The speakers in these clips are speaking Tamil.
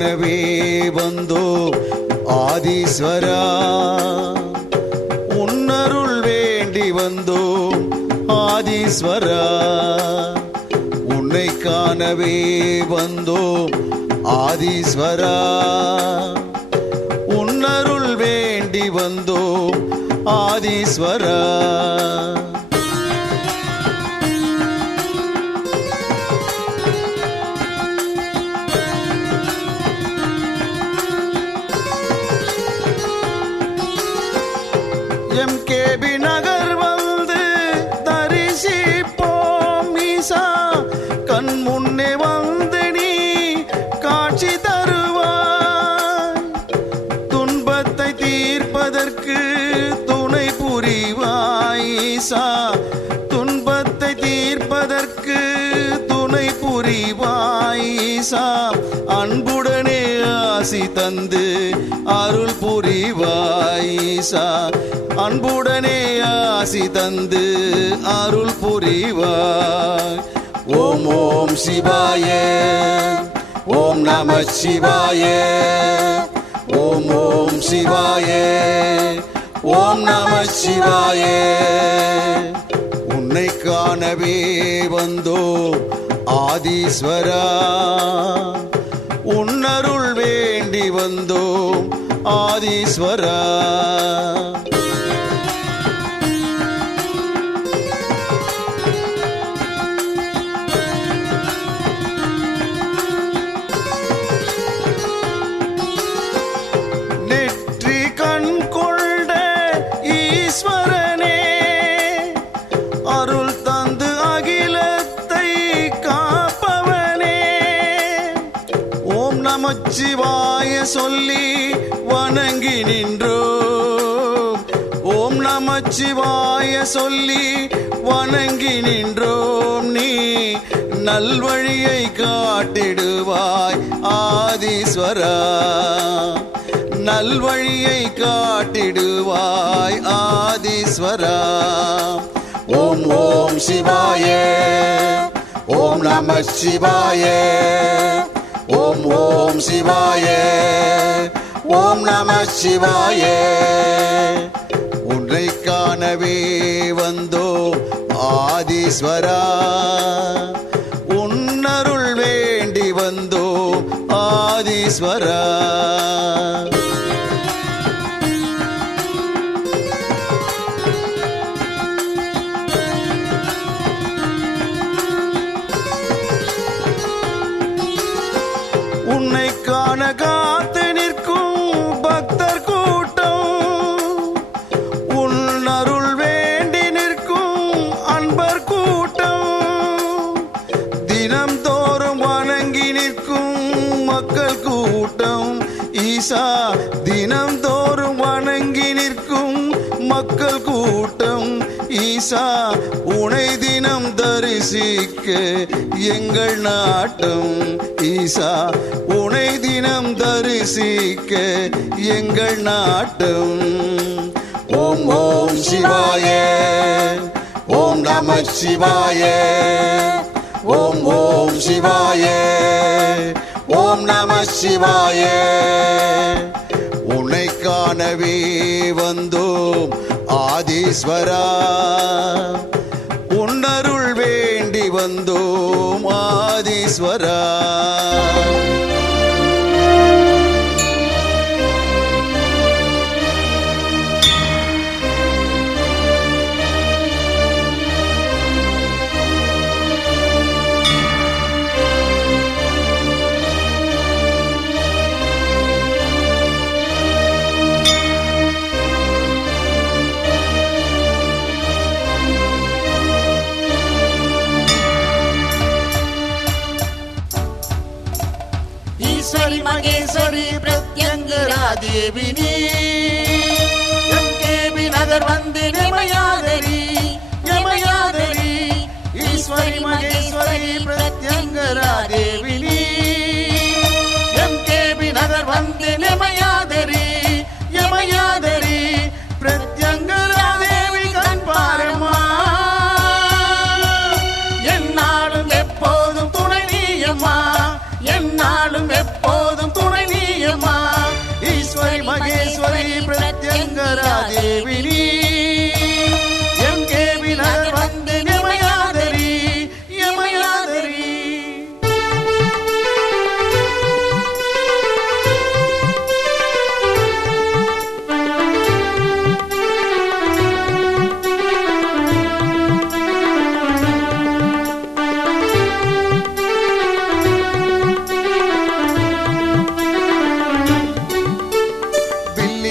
காணவே வந்தோம் ஆதீஸ்வரா, உன்னருள் வேண்டி வந்தோம் ஆதீஸ்வரா, உன்னை காணவே வந்தோம் ஆதீஸ்வரா, உன்னருள் வேண்டி வந்தோம் ஆதீஸ்வரா. எம்கேபி நகர் வந்து தரிசிப்போம் ஈசா, கண் முன்னே வந்து நீ காட்சி தருவாய், துன்பத்தை தீர்ப்பதற்கு துணை புரிவாய் ஈசா, துன்பத்தை தீர்ப்பதற்கு துணை புரிவாய் ஈசா, அன்புடனே ஆசி தந்து அருள் புரிவாய் ஈசா, அன்புடனே ஆசி தந்து அருள் புரிவாய். ஓம் ஓம் சிவாய, ஓம் நம சிவாய, ஓம் ஓம் சிவாய, ஓம் நம சிவாய. உன்னை காணவே வந்தோம் ஆதீஸ்வரா, உன்னருள் வேண்டி வந்தோம் ஆதீஸ்வரா. நெற்றி கண் கொண்ட ஈஸ்வரனே, அருள் தந்து அகிலத்தை காப்பவனே, ஓம் நமச்சிவாய சொல்லி வணங்கி நின்றோம், ஓம் நமச்சிவாய சொல்லி வணங்கி நின்றோம். நீ நல்வழியை காட்டிடுவாய் ஆதீஸ்வரா, நல்வழியை காட்டிடுவாய் ஆதீஸ்வரா. ஓம் ஓம் சிவாய, ஓம் நம சிவாய, ஓம் ஓம் சிவாய, ஓம் நம சிவாய. உன்னை காணவே வந்தோம் ஆதீஸ்வரா, உன்னருள் வேண்டி வந்தோம் ஆதீஸ்வரா. உன்னை காண காத்து நிற்கும் பக்தர் கூட்டம், உன் அருள் வேண்டி நிற்கும் அன்பர் கூட்டம், தினம் தோறும் வணங்கி நிற்கும் மக்கள் கூட்டம் ஈசா, தினம் தோறும் வணங்கி நிற்கும் மக்கள் கூட்டம் ஈசா, உனை தினம் தரிசிக்க எங்கள் நாட்டம் ஈசா, உனை தினம் தரிசிக்க எங்கள் நாட்டம். ஓம் ஓம் சிவாய, ஓம் நம சிவாய, ஓம் ஓம் சிவாய, ஓம் நம சிவாய. உன்னை காணவே வந்தோம் ஆதீஸ்வரா, உன்னருள் வேண்டி வந்தோம் ஆதீஸ்வரா. ஈஸ்வரி மகேஸ்வரி பிரத்யங்கரா தேவினி, எம்கேபி நகர் வந்து நிமயாதரி யமயாதரி. ஈஸ்வரி மகேஸ்வரி பிரத்யங்கரா தேவினி, எம்கேபி நகர் வந்து நிமயாதரி யமயாதரி. பிரத்யங்கரா தேவி கண் பாரமா, என்னாலும் எப்போதும் துணை நீயம்மா, என்னாலும் எப்போதும் துணை பிரத்யங்கராதேவி நீ எம்கேபி நகர் வந்து எமையாதரி எமையாதரி.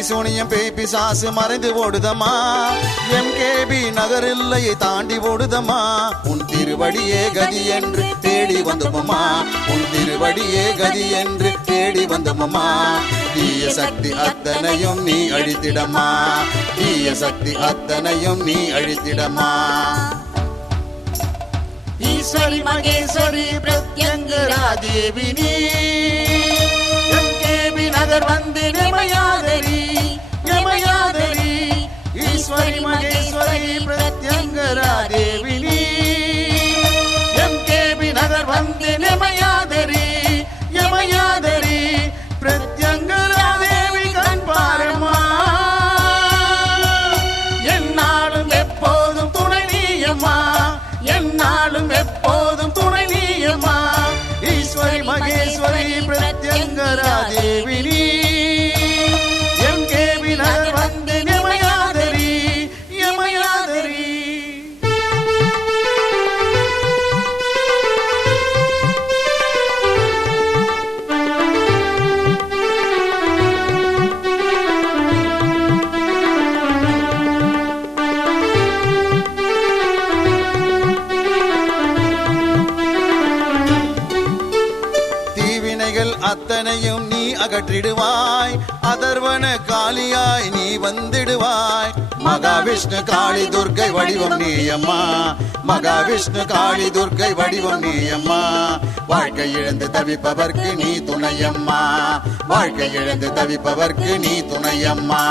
சோனியம் பேபி சாசு மறைந்து ஓடுதம்மா எம்கேபி நகர் எல்லையை தாண்டி ஓடுதம்மா உன் திருவடியே கதி என்று தேடி வந்தோமம்மா உன் திருவடியே கதி என்று தேடி வந்தோமம்மா தீய சக்தி அத்தனையும் நீ அழித்திடம்மா தீய சக்தி அத்தனையும் நீ அழித்திடம்மா. ஈஸ்வரி மகேஸ்வரி பிரத்யங்கராதேவி நீ எம்கேபி நகர் வந்து எமையாதரி எமையாதரி. ஈஸ்வரி மகேஸ்வரி பிரத்யங்கராதேவி நீ எம்கேபி நகர் வந்து எமையாதரி எமையாதரி. பிரத்யங்கராதேவி கண் பாரம்மா என்னாலும் எப்போதும் துணை நீயம்மா என்னாலும் எப்போதும் துணை நீயம்மா. ஈஸ்வரி மகேஸ்வரி பிரத்யங்கராதேவி நீ எம்கேபி நகர் வந்து எமையாதரி எமையாதரி. தீவினைகள் அத்தனையும் நீ அகற்றிடுவாய் அதர்வன காளியாய் நீ வந்திடுவாய். மகாவிஷ்ணு காளி துர்க்கை வடிவம் நீயம்மா மகாவிஷ்ணு காளி துர்க்கை வடிவம் நீயம்மா. வாழ்க்கை இழந்து தவிப்பவர்க்கு நீ துணையம்மா வாழ்க்கை இழந்து தவிப்பவர்க்கு நீ துணையம்மா.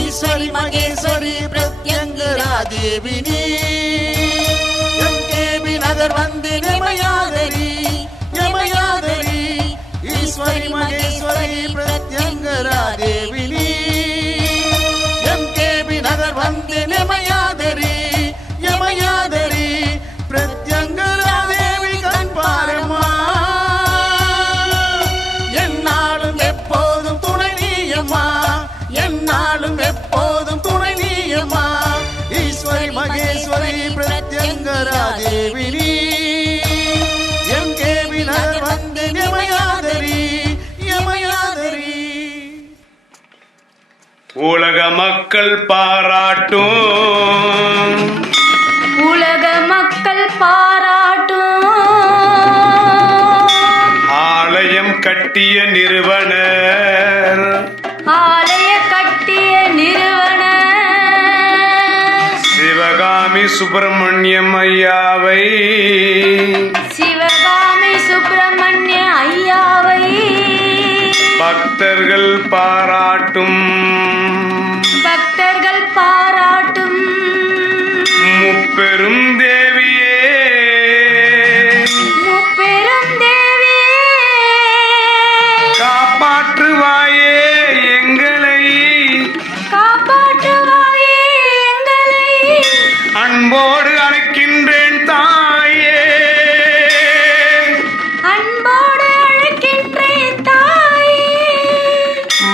ஈஸ்வரி மகேஸ்வரி பிரத்யங்கராதேவி நீ எம்கேபி நகர் வந்து எமையாதரி எமையாதரி. ஈஸ்வரி மகேஸ்வரி பிரத்யங்கராதேவி நீ எம்கேபி நகர் வந்து எமையாதரி எமையாதரி. பிரத்யங்கராதேவி கண் பாரம்மா என்னாலும் எப்போதும் துணை நீயம்மா என்னாலும் எப்போதும் துணை நீயம்மா. ஈஸ்வரி மகேஸ்வரி பிரத்யங்கராதேவி நீ எம்கேபி நகர் வந்து எமையாதரி எமையாதரி. உலக மக்கள் பாராட்டும் உலக மக்கள் பாராட்டும் ஆலயம் கட்டிய நிறுவனர் ஆலய கட்டிய நிறுவனர் சிவகாமி சுப்பிரமணியம் ஐயாவை சிவகாமி சுப்பிரமணிய ஐயாவை பக்தர்கள் பாராட்டும் பக்தர்கள் பாராட்டும் முப்பெரும் தேவியே முப்பெரும் தேவியே காப்பாற்றுவாயே எங்களை காப்பாற்றுவாயே எங்களை அன்போடு அழைக்கின்றேன் தாயே அன்போடு அழைக்கின்றேன் தாயே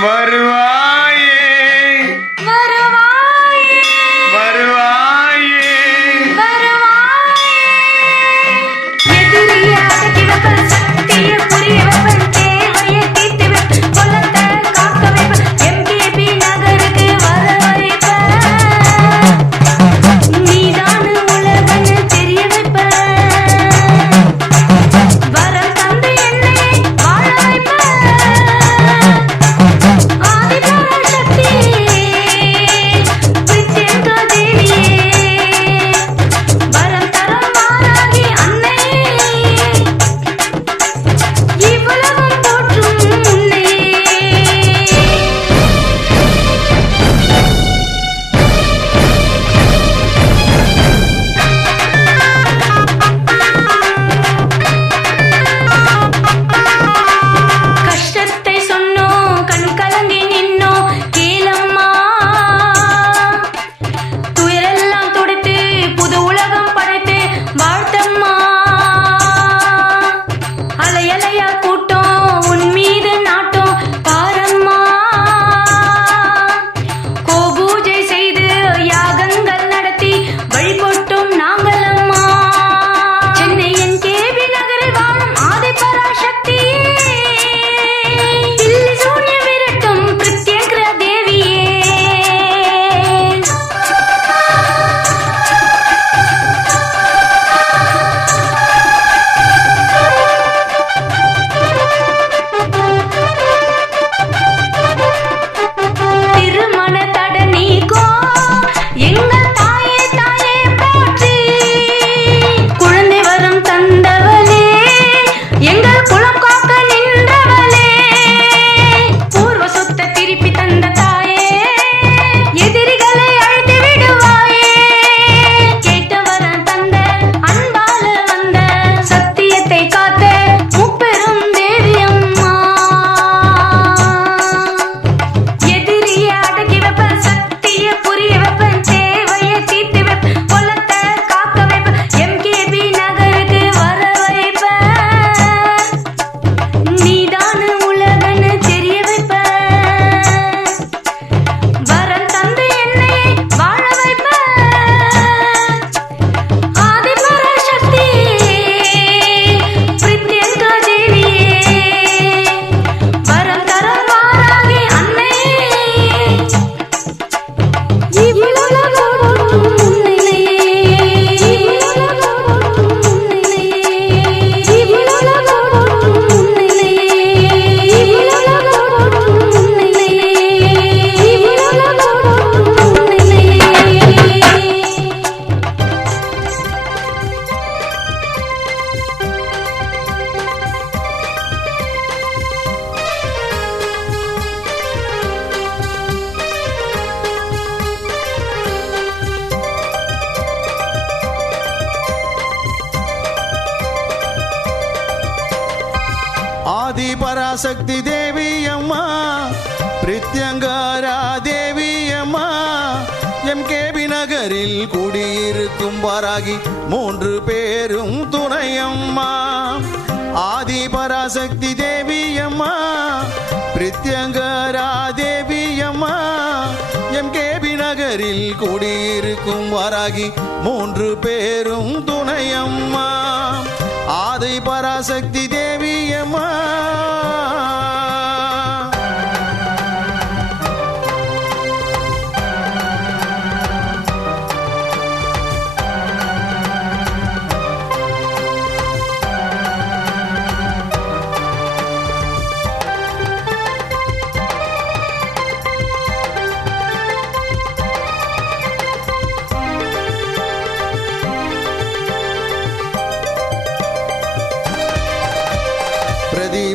வருவாயே அம்மா பிரித்யங்கரா தேவி அம்மா எம்கேபி நகரில் குடியிருக்கும் வாராகி 3 பேரும் துணையம்மா ஆதி பராசக்தி தேவி அம்மா பிரித்யங்கரா தேவி அம்மா எம்கேபி நகரில் குடியிருக்கும் வாராகி 3 பேரும் துணையம்மா ஆதி பராசக்தி தேவி அம்மா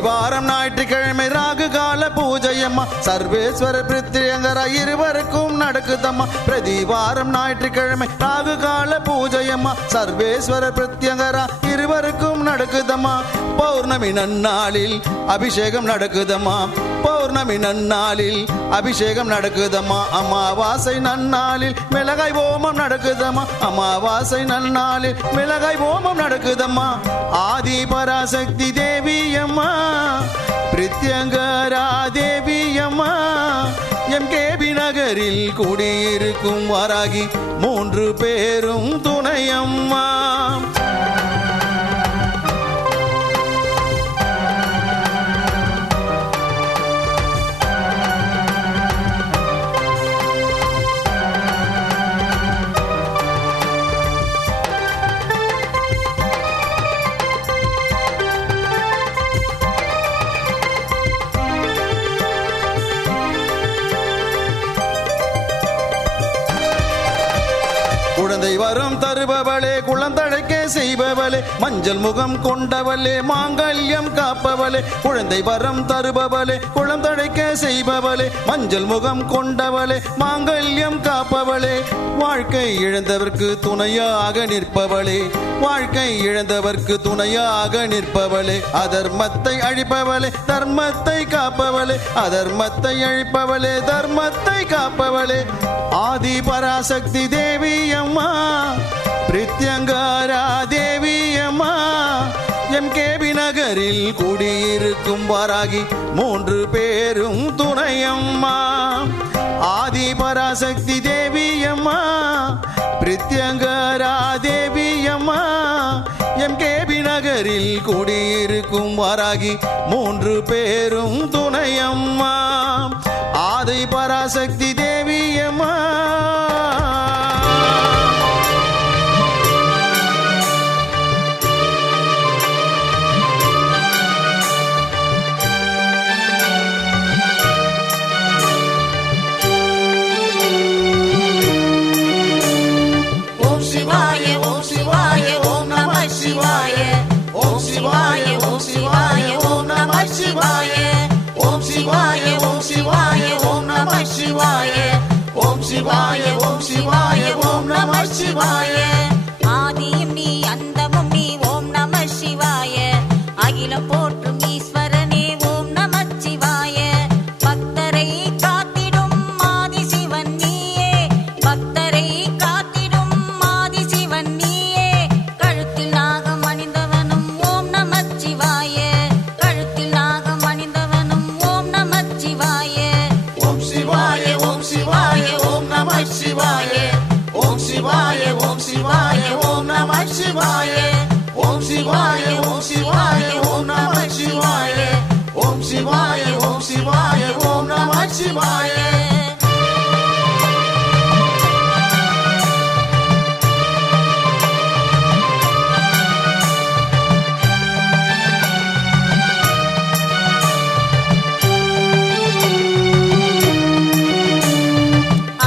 வாரம் ஞாயிற்றுக்கிழமை ராகு கால பூஜையம்மா சர்வேஸ்வர பிரித்யங்கரா இருவருக்கும் நடக்குதம்மா பிரதிவாரம் ஞாயிற்றுக்கிழமை ராகு கால பூஜையம்மா சர்வேஸ்வர பிரித்யங்கரா இருவருக்கும் நடக்குதம்மா பௌர்ணமி நன்னாளில் அபிஷேகம் நடக்குதம்மா பௌர்ணமி நன்னாளில் அபிஷேகம் நடக்குதம்மா அமாவாசை நன்னாளில் மிளகாய் ஓமம் நடக்குதம்மா அமாவாசை நன்னாளில் மிளகாய் ஓமம் நடக்குதம்மா ஆதி பராசக்தி தேவி அம்மா பிரித்யங்கரா தேவி அம்மா எம்கேபி நகரில் குடியிருக்கும் வாராகி 3 பேரும் துணையம்மா குழந்தை வரம் தருபவளே குழந்தழைக்க செய்பவளே மஞ்சள் முகம் கொண்டவளே மாங்கல்யம் காப்பவளே குழந்தை வரம் தருபவளே குழந்தழைக்க செய்பவளே மஞ்சள் முகம் கொண்டவளே மாங்கல்யம் காப்பவளே வாழ்க்கை இழந்தவர்க்கு துணையாக நிற்பவளே வாழ்க்கை இழந்தவர்க்கு துணையாக நிற்பவளே அதர்மத்தை அழிப்பவளே தர்மத்தை காப்பவளே அதர்மத்தை அழிப்பவளே தர்மத்தை காப்பவளே ஆதி பராசக்தி தேவி அம்மா பிரித்யங்கரா தேவி அம்மா எம்கேபி நகரில் குடியிருக்கும் வாராகி 3 பேரும் துணையம்மா ஆதி பராசக்தி தேவி அம்மா பிரித்யங்கரா தேவி அம்மா எம்கேபி நகரில் குடியிருக்கும் வாராகி 3 பேரும் துணையம்மா ஆதி பராசக்தி தேவி அம்மா ஆதியும் நீ அந்தமும் நீ ஓம் நம சிவாய அகிலம் போற்றும் ஈஸ்வரனே ஓம் நம சிவாய பக்தரை காத்திடும் ஆதி சிவன் நீயே பக்தரை காத்திடும் ஆதி சிவன் நீயே கழுத்தில் நாகம் அணிந்தவனும் ஓம் நம சிவாய கழுத்தில் நாகம் அணிந்தவனும் ஓம் நம சிவாய ஓம் சிவாய ஓம் சிவாய ஓம் நம சிவாய ஓம் சிவாய ஓம் சிவாய ஓம் நம சிவாய ஓம் சிவாய ஓம் சிவாய ஓம் நம சிவாய ஓம் சிவாய ஓம் சிவாய ஓம் நம சிவாய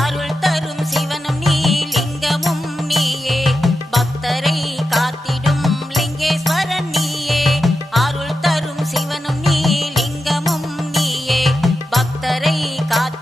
அருள் தரும் சிவனும் நீ லிங்கமும் நீயே பக்தரை காத்திடும் லிங்கேஸ்வரன் நீயே அருள் தரும் சிவனும் நீ லிங்கமும் நீயே பக்தரை காத்திடும்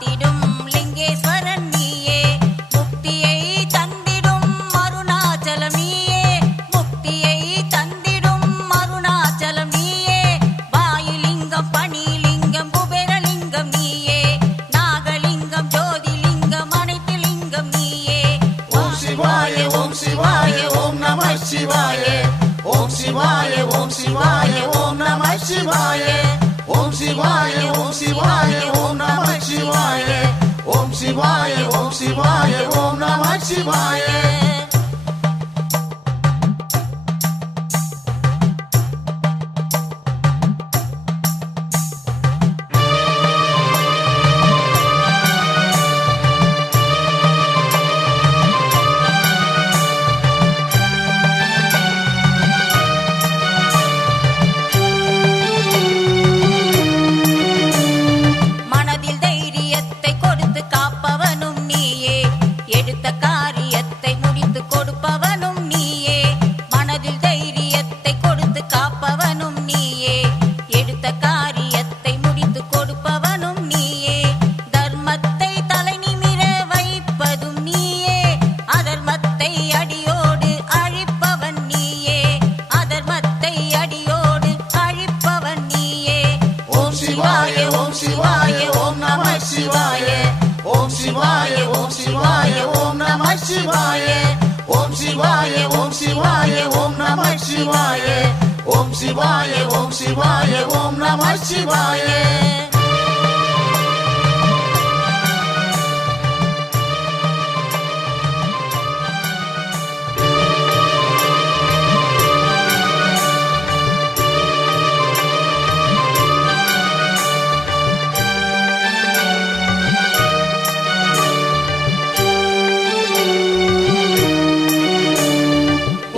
சிவாய.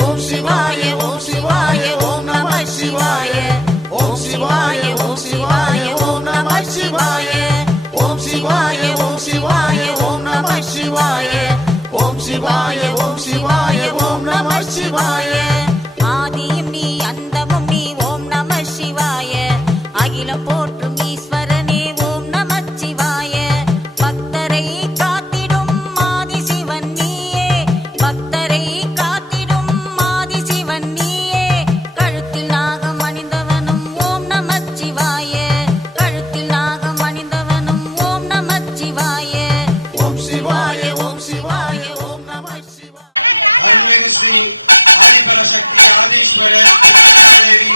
ஓம் சிவாய ஓம் சிவாய ஓம் நம சிவாய. ஓம் சிவாய ஓம் சிவாய ஓம் நம சிவாய. ஓம் சிவாய ஓம் சிவாய ஓம் நம சிவாய. ஓம் சிவாய ஓம் சிவாய ஓம் நம சிவாய. ஆதியும் நீ அந்தமும் நீ ஓம் நம சிவாய. அகிலம் போற்றும் ஈஸ்வரனே ஓம் நம சிவாய. பக்தரை காத்திடும் ஆதி சிவன் நீயே. பக்தரை காத்திடும் ஆதி சிவன் நீயே. கழுத்தில் நாகம் அணிந்தவனும் ஓம் நம சிவாய. கழுத்தில் நாகம் அணிந்தவனும் ஓம் நம சிவாய. ஓம் சிவாய ஓம் சிவாய ஓம் நம சிவாய. அருள்மிகு ஸ்ரீ ஆதிபராசக்தி ஆதீஸ்வரர் தேவி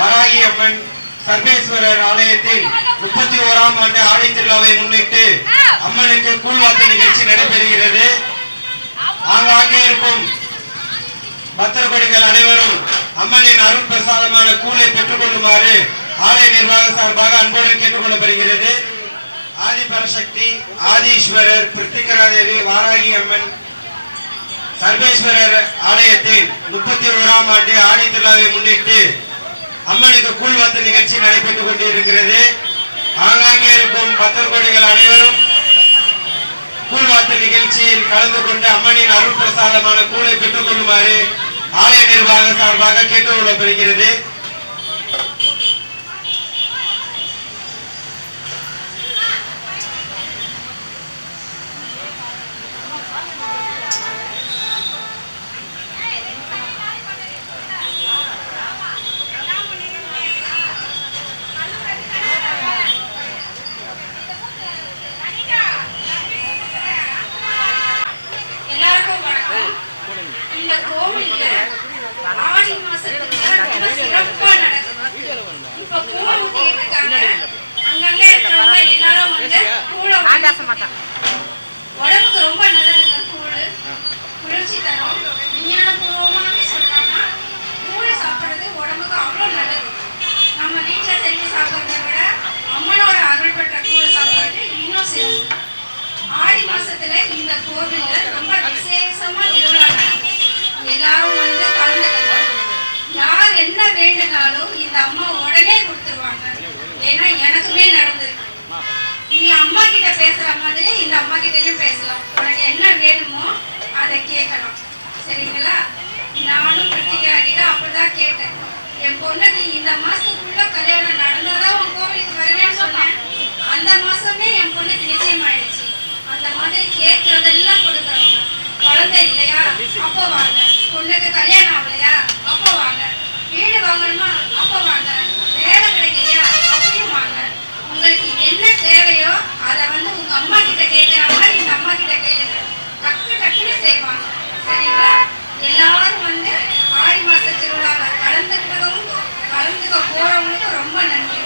வராகி அம்மன் சர்வேஸ்வரர் ஆலயத்தில் 31ஆம் ஆண்டு ஆடி திருவிழாவை முன்னிட்டு அம்மனுக்கு கூழ்வாக்கு நிகழ்ச்சி நடைபெறுகிறது. ஆங்காங்கே இருக்கும் பக்தர்கொடிகள் அனைவரும் அம்மனின் அருள் பிரசாதமான கூழை பெற்றுக் கொள்ளுமாறு ஆலய நிர்வாக சார்பாக அன்புடன் கேட்டுக் கொள்ளப்படுகிறது. ஆதிபராசக்தி ஆதீஸ்வரர் பிருத்திகராதேவி வாராகி அம்மன் சர்வேஸ்வரர் ஆலயத்தில் 31ஆம் ஆண்டு ஆடி திருவிழாவை முன்னிட்டு அம்மனுக்கு கூழ்வாத்து நிகழ்ச்சி நடைபெற்றுக் கொண்டிருக்கிறது. ஆங்காங்கே இருக்கும் பக்தர்கோடிகள் அனைவரும் கூழ்வாத்து நிகழ்ச்சியில் கலந்து கொண்டு அம்மனின் அருள் பிரசாதமான கூழை பெற்றுக் கொள்ளுமாறு ஆலய நிர்வாக சார்பாக கேட்டுக் கொள்ளப்படுகிறது. எல்லாருக்கும் வணக்கம். இந்த கோவில்ல ஆடி மாசத்துல ரொம்ப சிறப்பா நடக்குது. இப்ப கூழ் ஊத்திட்டு இருக்காங்க. அங்கங்க இருக்கிறவங்க எல்லாரும் வந்து கூழ உடம்புக்கு ரொம்ப நல்லது. இந்த கூழ் குளிர்ச்சி தரும். விஞ்ஞான பூர்வமாவே சொன்னோம்னா கூழ் சாப்பிடுறது உடம்புக்கு அவ்வளவு நல்லது. நம்ம வீட்டுல செஞ்சு சாப்பிடுறத விட அம்மனோட அருள் பெற்ற கூழ் சாப்பிடுறது இன்னும் சிறப்பு. ஆடி மாசத்துல இந்த கோவில்ல ரொம்ப விசேஷமா திருவிழா நடக்கும். எல்லாரும் வந்து கலந்துக்கணும். யார் என்ன வேண்டுனாலும் இந்த அம்மா உடனே கொடுத்துருவாங்க. ஏன்னா எனக்குமே நடந்திருக்கு. நீ அம்மா கிட்ட பேசுற மாதிரி இந்த அம்மா கிட்டயும் பேசலாம். உனக்கு என்ன வேணுமோ அதை கேட்கணும். சரிங்களா? நானும் கிருத்திகாகிட்ட அப்படிதான் கேட்டேன். என் பொண்ணுக்கு இந்த மாசத்துக்குள்ள கல்யாணம் நடந்தாதான் உன் கோவிலுக்கு வருவேன்னு சொன்னேன். அந்த மாசமே என் பொண்ணுக்கு நிச்சயமாயிடுச்சு. அந்த மாதிரி கேட்கறதெல்லாம் கொடுக்கறவங்க. குழந்தை இல்லையா? அப்போ வாங்க. பொண்ணுக்கு கல்யாணம் ஆகலையா? அப்போ வாங்க. வீடு வாங்கணுமா? அப்போ வாங்க. வேலை கிடைக்கலையா? அப்பயும் வாங்க. உங்களுக்கு என்ன தேவையோ அதை வந்து உங்க அம்மா கிட்ட கேட்கிற மாதிரி இந்த அம்மா கிட்ட கேளுங்க. டக்கு டக்குன்னு செய்வாங்க. சரிங்களா? எல்லாரும் வந்து ஆடி மாச திருவிழாவை கலந்துக்க போறவங்களுக்கு ரொம்ப நன்றி.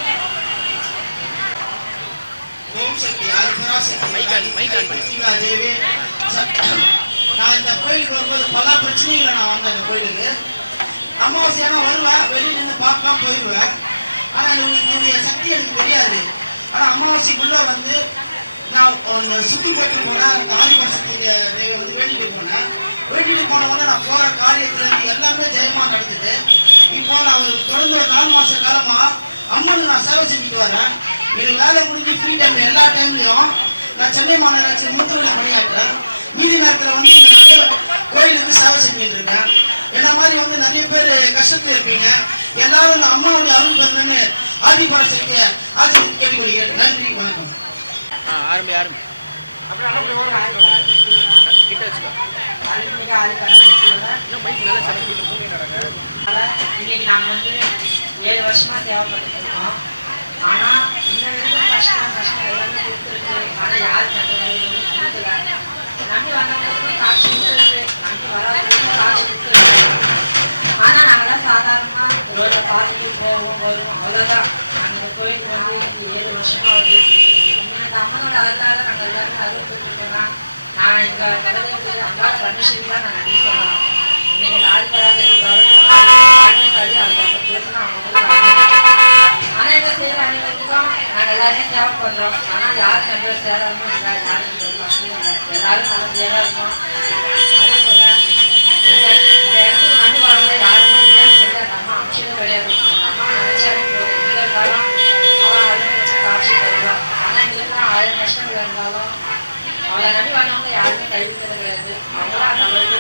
ஓம் சக்தி ஆதிபராசக்தி தேவி. நான் இந்த கோயிலுக்கு வரும்போது பல பிரச்சனைகளை நான் வந்தேன். இந்த கோயிலுக்கு அமாவாசையான வருவேன், வெளியே நின்று பார்ப்பேன், போயிடுவேன். ஆனால் என்னுடைய சக்தி எனக்கு தெரியாது. ஆனால் அமாவாசைக்குள்ள வந்து நான் ஒன்று சுற்றி போட்டு போனேன். எனக்கு ஆதிபராசக்தி தேவியை வந்து வேண்டிட்டு போனேன். வேண்டிட்டு போன உடனே நான் போகிற காரியத்துலேருந்து எல்லாமே ஜெயமாக நடந்தது. இப்போ நான் தொடர்ந்து ஒரு 4 மாத காலமாக அம்மனுக்கு நான் சேவை செஞ்சுட்டு வரேன். எனக்கு வேலை முடிஞ்சு ஃப்ரீ டைம் எல்லா டைம்லையும் நான் சென்னை மாநகராட்சி மூத்தூரில் பணியாற்றுறேன். மீதி நேரத்தில் வந்து இந்த நிறைய கோயிலுக்கு சேவை செஞ்சுட்டு இருக்கேன். என்ன மாதிரி வந்து நிறைய பேர் கஷ்டத்தில் இருப்பீங்க. எல்லாரும் இந்த அம்மாவுடைய அருள் பெறணும்னு ஆதிபராசக்தி ஆசிரியர் கேட்டுக்கொள்கிறேன். நன்றி, வணக்கம். இன்னைக்கு நாங்கள் வந்து 7 வருஷமா தேவைப்பட்டு இருக்கோம். ஆனால் இன்னும் கஷ்டம் எல்லாமே கொடுத்துருக்கு. ஆனால் யார் கொடுத்துல நம்பி வந்தவங்களுக்கு காட்சி கொடுத்துருக்கு, நம்பி வராதவங்களுக்கு காட்சி கொடுத்துருக்கு. ஆனால் நாங்கள் தான் சாதாரணமாக ரோட்டில் பார்த்துட்டு போவோம் வருவோம், அவ்வளோதான். நாங்கள் இந்த கோயில் எங்க குலதெய்வத்துக்கு அங்காள பரமேஸ்வரி தான் நான் நன்றி சொல்லலாம். இன்னைக்கு இந்த ஆதிபராசக்தி பாட்டு தள்ளி அதுக்கு கொடுத்தனா ஆனா எங்க செய்யற அனைத்துக்கும் நாங்க எல்லாருமே தேவை பண்றோம். ஆனா யாரும் எந்த சேராமோ இல்லை, யாரும் கஷ்டமும் இல்லை, எல்லாரும் நல்லபடியா தான் இருக்கோம். அதே போல இந்த இடத்துக்கு மண்ணு வரவங்க யாருமே இல்லைன்னு சொல்லி அந்த அம்மா அம்சமே கிடையாது. அந்த அம்மா நினைச்சாலே போதும், எங்க இருந்தாலும் அவன் அதை வச்சு காட்சி தருவான். ஆனா எங்களுக்கு 1000 கஷ்டங்கள் இருந்தாலும் அவளை நம்பி வந்தவங்க யாருமே கைவிட்டது கிடையாது. அவங்களாம் நம்மளுக்கு